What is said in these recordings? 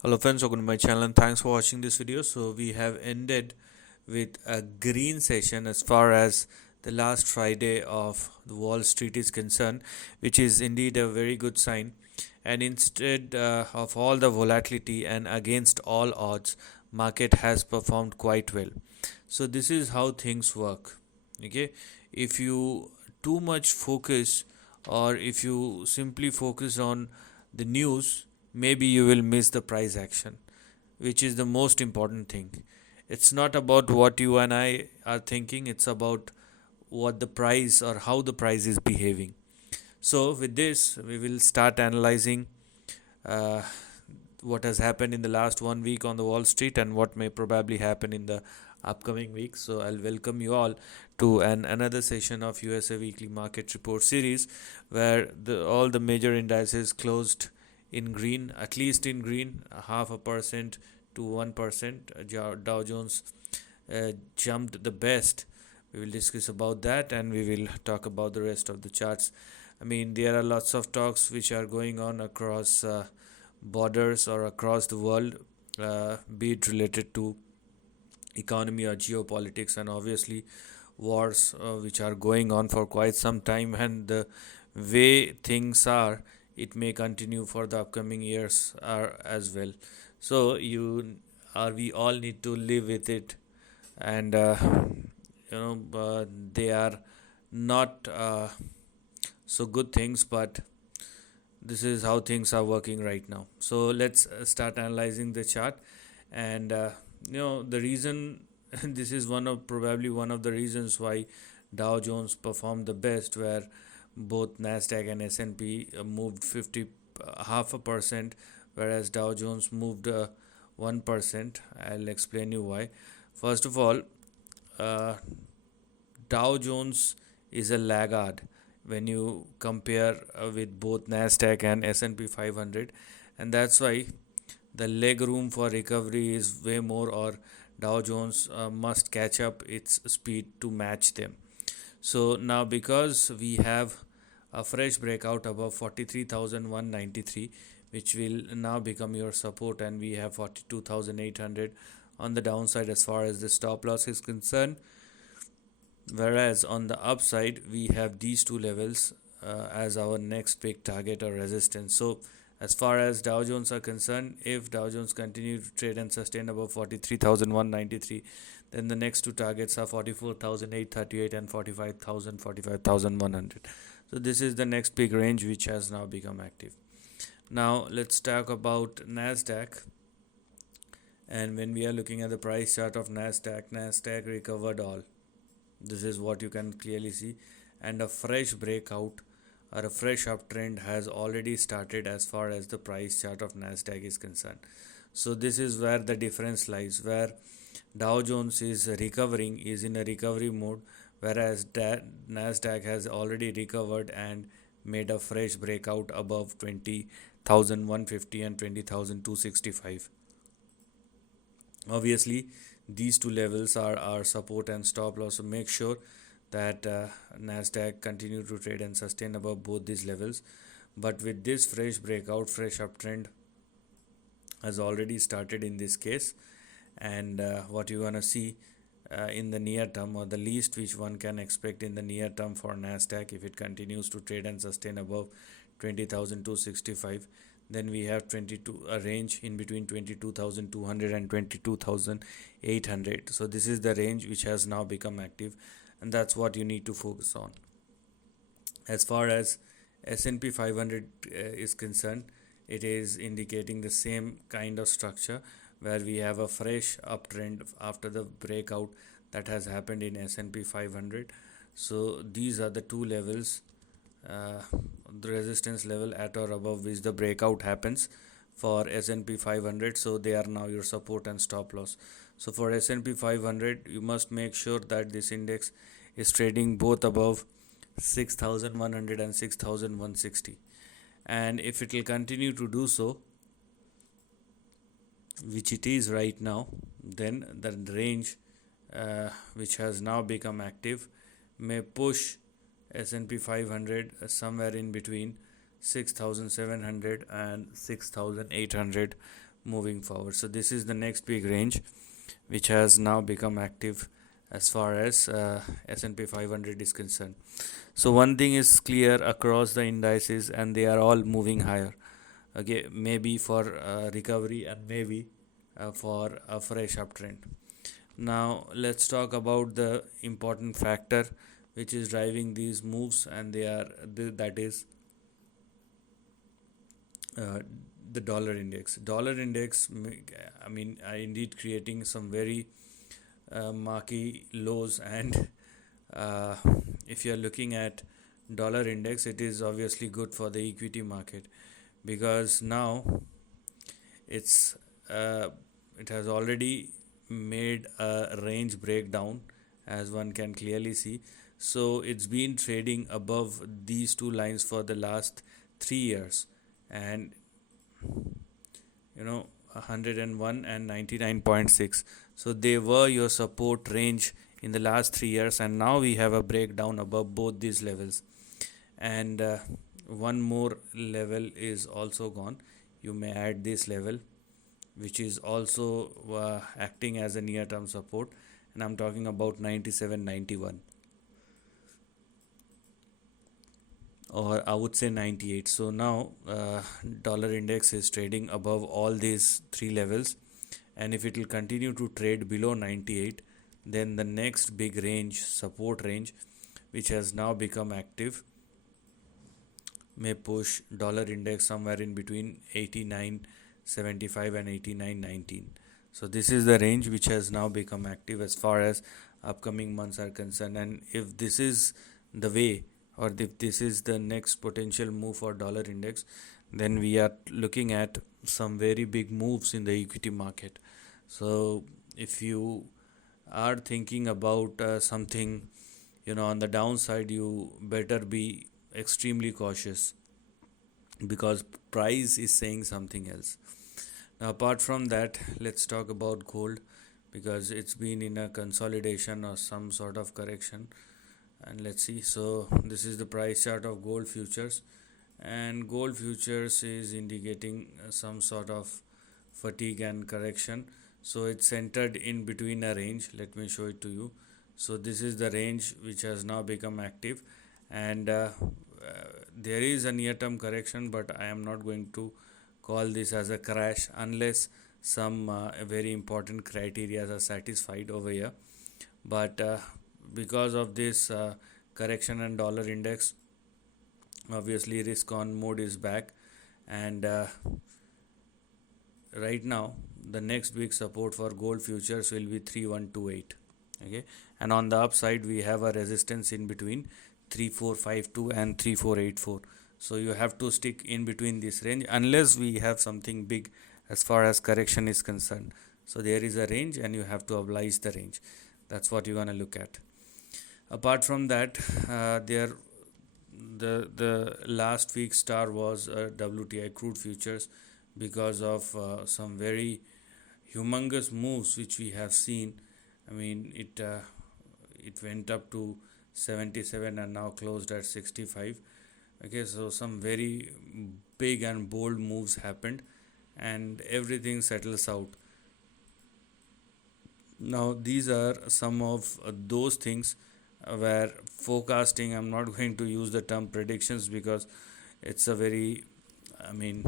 Hello friends, welcome to my channel and thanks for watching this video. So we have ended with a green session as far as the last Friday of the Wall Street is concerned, which is indeed a very good sign. And instead of all the volatility and against all odds, market has performed quite well. So this is how things work. Okay, if you too much focus or if you simply focus on the news, maybe you will miss the price action, which is the most important thing. It's not about what you and I are thinking, it's about what the price or how the price is behaving. So with this we will start analyzing uh, what has happened in the last 1 week on the Wall Street and what may probably happen in the upcoming weeks. So I'll welcome you all to another session of USA Weekly Market Report series, where all the major indices closed in green, at least in green, 0.5% to 1%. Dow Jones jumped the best. We will discuss about that and we will talk about the rest of the charts. I mean, there are lots of talks which are going on across borders or across the world, be it related to economy or geopolitics, and obviously wars which are going on for quite some time. And the way things are, it may continue for the upcoming years as well. So we all need to live with it, and they are not so good things, but this is how things are working right now. So let's start analyzing the chart. And the reason this is probably one of the reasons why Dow Jones performed the best, where both Nasdaq and S&P moved 50 half a percent, whereas Dow Jones moved 1%. I'll explain you why. First of all, uh, Dow Jones is a laggard when you compare with both Nasdaq and S&P 500, and that's why the leg room for recovery is way more, or Dow Jones must catch up its speed to match them. So now, because we have a fresh breakout above 43,193, which will now become your support, and we have 42,800 on the downside as far as the stop loss is concerned, whereas on the upside we have these two levels as our next big target or resistance. So as far as Dow Jones are concerned, if Dow Jones continue to trade and sustain above 43,193, then the next two targets are 44,838 and 45,100. So this is the next big range which has now become active. Now let's talk about Nasdaq. And when we are looking at the price chart of Nasdaq recovered all. This is what you can clearly see, and a fresh breakout or a fresh uptrend has already started as far as the price chart of Nasdaq is concerned. So this is where the difference lies, where Dow Jones is recovering, is in a recovery mode, whereas Nasdaq has already recovered and made a fresh breakout above 20,150 and 20,265. Obviously these two levels are our support and stop loss, so make sure that Nasdaq continue to trade and sustain above both these levels. But with this fresh breakout, fresh uptrend has already started in this case, and what you want to see in the near term, or the least which one can expect in the near term for Nasdaq, if it continues to trade and sustain above 20,265, then we have a range in between 22,200 and 22,800. So this is the range which has now become active, and that's what you need to focus on. As far as S&P 500 is concerned, it is indicating the same kind of structure, where we have a fresh uptrend after the breakout that has happened in S&P 500. So these are the two levels, the resistance level at or above which the breakout happens for S&P 500. So they are now your support and stop loss. So for S&P 500, you must make sure that this index is trading both above 6,100 and 6,160, and if it will continue to do so, which it is right now, then the range which has now become active may push S&P 500 somewhere in between 6,700 and 6,800, moving forward. So this is the next big range which has now become active as far as S&P 500 is concerned. So one thing is clear across the indices, and they are all moving higher. Okay, maybe for recovery and maybe for a fresh uptrend. Now let's talk about the important factor which is driving these moves, and that is uh, the dollar index. Dollar index, I mean, are indeed creating some very marquee lows, and uh, if you are looking at dollar index, it is obviously good for the equity market, because now it's uh, it has already made a range breakdown, as one can clearly see. So it's been trading above these two lines for the last 3 years, and 101 and 99.6. So they were your support range in the last 3 years, and now we have a breakdown above both these levels. And one more level is also gone. You may add this level, which is also acting as a near term support, and I'm talking about 97.91, or I would say 98. So now dollar index is trading above all these three levels, and if it will continue to trade below 98, then the next big range, support range, which has now become active, may push dollar index somewhere in between 89.75 and 89.19. So this is the range which has now become active as far as upcoming months are concerned. And if this is the way, or if this is the next potential move for dollar index, then we are looking at some very big moves in the equity market. So if you are thinking about something, on the downside, you better be extremely cautious, because price is saying something else. Now apart from that, let's talk about gold, because it's been in a consolidation or some sort of correction. And let's see. So this is the price chart of gold futures, and gold futures is indicating some sort of fatigue and correction. So it's centered in between a range. Let me show it to you. So this is the range which has now become active, and there is a near term correction, but I am not going to call this as a crash unless some very important criteria are satisfied over here. But because of this correction and dollar index, obviously risk on mode is back, and right now the next big support for gold futures will be 3128. Okay, and on the upside we have a resistance in between 3452 and 3484. So you have to stick in between this range unless we have something big as far as correction is concerned. So there is a range, and you have to oblige the range. That's what you're going to look at. Apart from that, the last week star was WTI crude futures, because of some very humongous moves which we have seen. I mean, it went up to 77 and now closed at 65. Okay, so some very big and bold moves happened, and everything settles out. Now these are some of those things where forecasting, I'm not going to use the term predictions, because it's a very, I mean,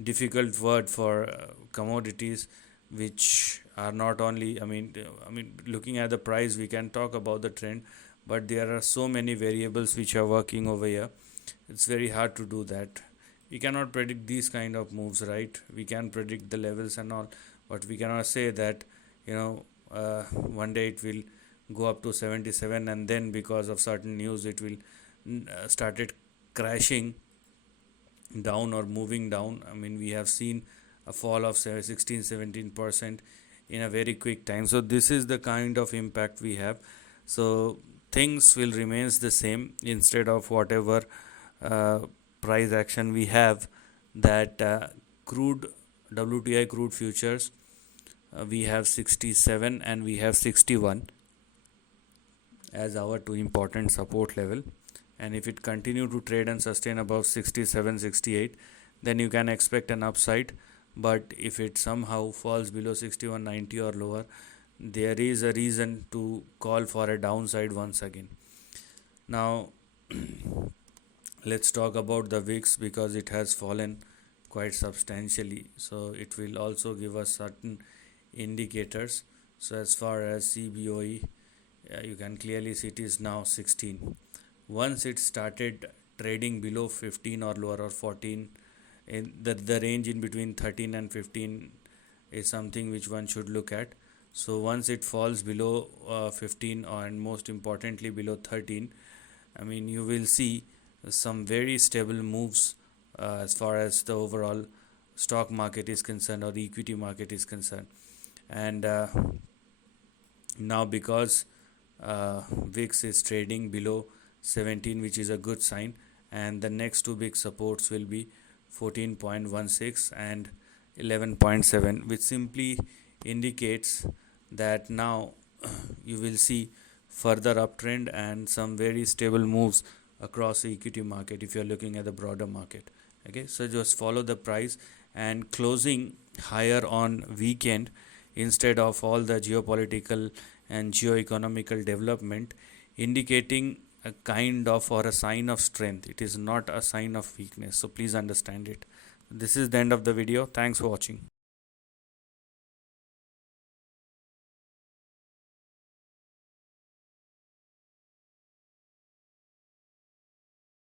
difficult word for commodities which are not only, looking at the price we can talk about the trend, but there are so many variables which are working over here. It's very hard to do that. We cannot predict these kind of moves, right? We can predict the levels and all, but we cannot say that one day it will go up to 77, and then because of certain news it will started crashing down or moving down. I mean, we have seen a fall of 16-17% in a very quick time. So this is the kind of impact we have. So things will remains the same, instead of whatever price action we have, that crude WTI crude futures, we have 67 and we have 61 as our two important support level, and if it continue to trade and sustain above 67-68, then you can expect an upside but if it somehow falls below 61.90 or lower, there is a reason to call for a downside once again. Now let's talk about the VIX, because it has fallen quite substantially, so it will also give us certain indicators. So as far as CBOE, you can clearly see it is now 16. Once it started trading below 15 or lower, or 14, in the range in between 13 and 15 is something which one should look at. So once it falls below 15, and most importantly below 13, I mean, you will see some very stable moves as far as the overall stock market is concerned, or equity market is concerned. And now, because VIX is trading below 17, which is a good sign, and the next two big supports will be 14.16 and 11.7, which simply indicates that now you will see further uptrend and some very stable moves across the equity market if you're looking at the broader market. Okay, so just follow the price, and closing higher on weekend instead of all the geopolitical and geoeconomical development, indicating a kind of, or a sign of strength. It is not a sign of weakness, so please understand it. This is the end of the video. Thanks for watching.